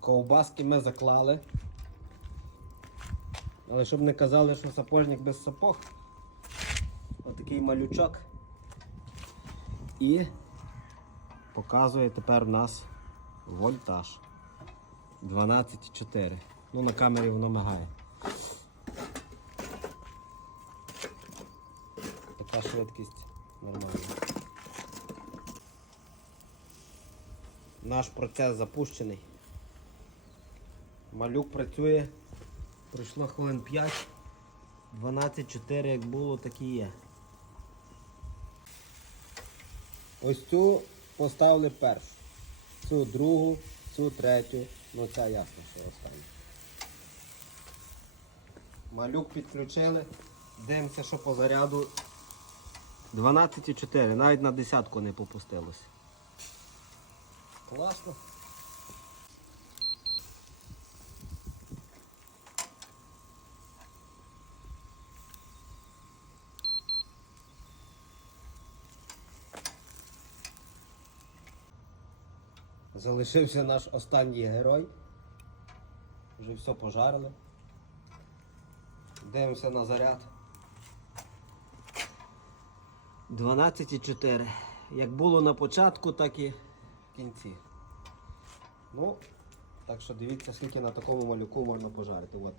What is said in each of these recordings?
Ковбаски ми заклали. Але щоб не казали, що сапожник без сапог. Отакий малючок. І показує тепер у нас вольтаж. 12,4. Ну на камері воно мигає. Така швидкість нормальна. Наш процес запущений. Малюк працює. Пройшло хвилин 5. 12-4 як було, так і є. Ось цю поставили першу. Цю другу, цю третю. Ну ця ясно, що розстане. Малюк підключили. Дивимося, що по заряду 12,4. Навіть на десятку не попустилося. Класно. Залишився наш останній герой. Вже все пожарили. Дивимося на заряд. 12,4. Як було на початку, так і в кінці. Ну, так що дивіться, скільки на такому малюку можна пожарити. От.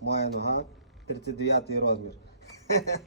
Моя нога 39 розмір.